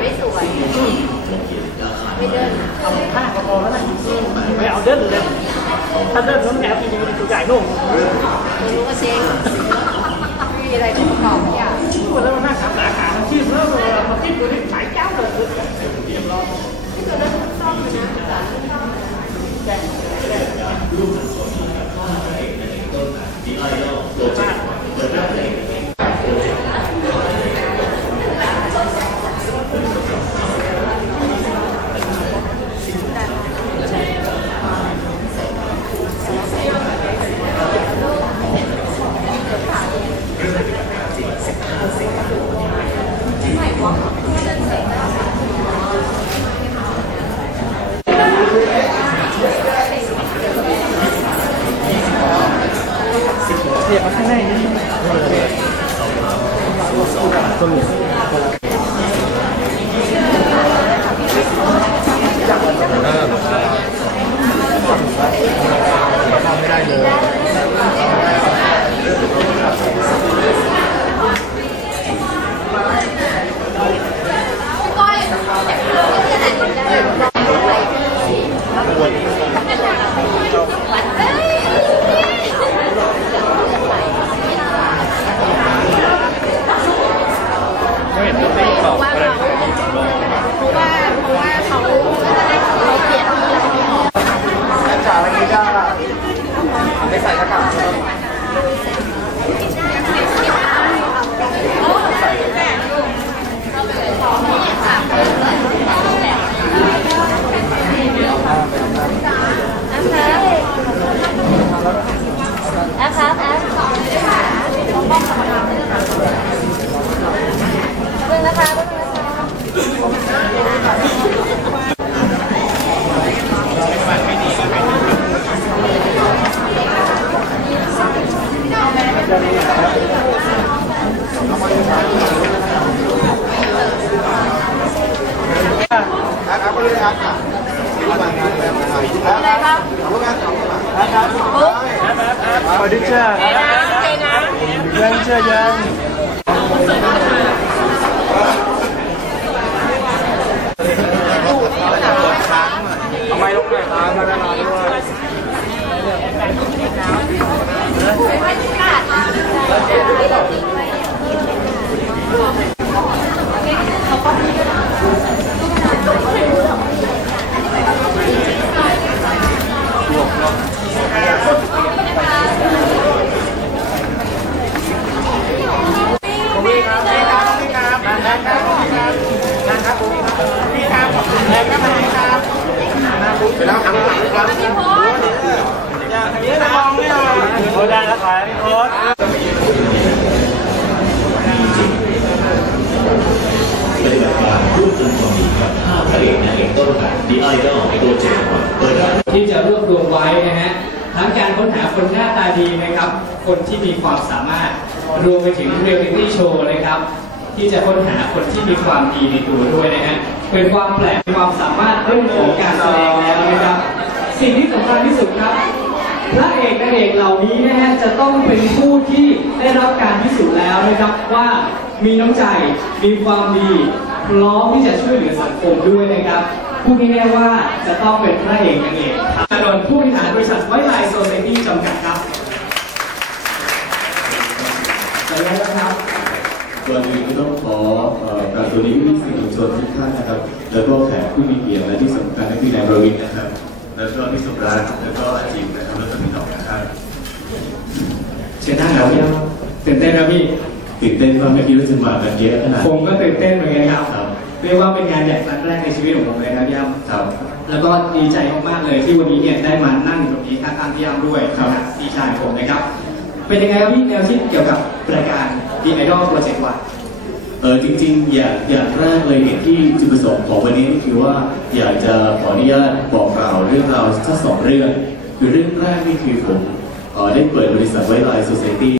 ไม่สวยไม่เดินเอาผ้าก็พอแล้วนะไม่เอาเดินเลยถ้าเดินน้องแนวจริงๆมันตัวใหญ่นุ่มไม่รู้ก็เซ็งไม่มีอะไรประกอบทุกอย่างพูดแล้วมันน่าขาสาขามันชีพแล้วมันคิดดูที่ขายเจ้าเลยเตรียมรอที่ตัวเรื่องซ่อมเลยนะจ๋าเสียบมาข้างในนี่ต้นเหลืองไม่ได้ เลย ไม่เห็นต้องไปตอบอะไร เพราะว่าเพราะว่าเขาเขาเปลี่ยนที่เราไม่ออก จ่าอะไรนี้ก็ไปใส่กระถาง ครับก็เลยครับมางานแล้วครับครับครับสวัสดีจ้ายังเชื่อยัง ทำไมลงเลยครับมาด้านหลังด้วยพี่ครับพี่ครับพี่ครับนั่งครับพี่ครับนั่งครับพี่ครับนั่งครับพี่ครับไป แล้วทางหลังครับพี่พสอยางนี้นะมองไม่ออกโอ้ได้แล้วขายพี่โพสปฏิบัติการร่วมกันความดีกับห้าพระเอกนางเอกต้นแบบดีไอดอลโปรเจกต์เปิดร้ที่จะรวบรวมไว้นะฮะทั้งการค้นหาคนหน้าตาดีนะครับ คนที่มีความสามารถรวมไปถึงเรียลลิตี้โชว์นะครับ ที่จะค้นหาคนที่มีความดีในตัวด้วยนะฮะเป็นความแปลกความสามารถเรื่องของการแสดงแล้วนะครับ สิ่งที่สำคัญที่สุดครับพระเอกนางเอกเหล่านี้นะฮะจะต้องเป็นผู้ที่ได้รับการพิสูจน์แล้วนะครับว่ามีน้ำใจมีความดีพร้อมที่จะช่วยเหลือสังคมด้วยนะครับพูดง่ายๆว่าจะต้องเป็นพระเอกนางเอกอานนผู้บริหารบริษัทไวไลน์โซเซตี้จำกัดครับสวัสดีครับ ก่อนอื่นก็ ต้องขอเอ่อกราบสวัสดีพี่สื่อมวลชนทุกท่านนะครับ แล้วก็แขกผู้มีเกียรติและที่สำคัญก็คือนายประวิทย์นะครับ แล้วก็พี่สมรักแล้วก็อาจิมนะครับแล้วก็พี่หน้องนะครับเชิญนั่งครับพี่ตื่นเต้นครับพี่ตื่นเต้นว่าไม่คิดว่าจะมากันเยอะขนาดผมนี้ก็ตื่นเต้นเหมือนกันครับครับเรียกว่าเป็นงานใหญ่ครั้งแรกในชีวิตของผมเลยนะพี่อ้ำครับแล้วก็ดีใจมากๆเลยที่วันนี้เนี่ยได้มานั่งอยู่ตรงนี้ข้างๆพี่อ้ำด้วยครับนะดีใจผมนะครับ เป็นยังไงครับพี่แนวคิดเกี่ยวกับรายการ The Idol Project วัน เออจริงๆ อยากอยากแรกเลยเนี่ยที่จุดประสงค์ของวันนี้ก็คือว่าอยากจะขออนุญาตบอกกล่าวเรื่องราวทั้งสองเรื่อง คือเรื่องแรกนี่คือผมเออได้เปิดบริษัทไวไลน์โซซตี้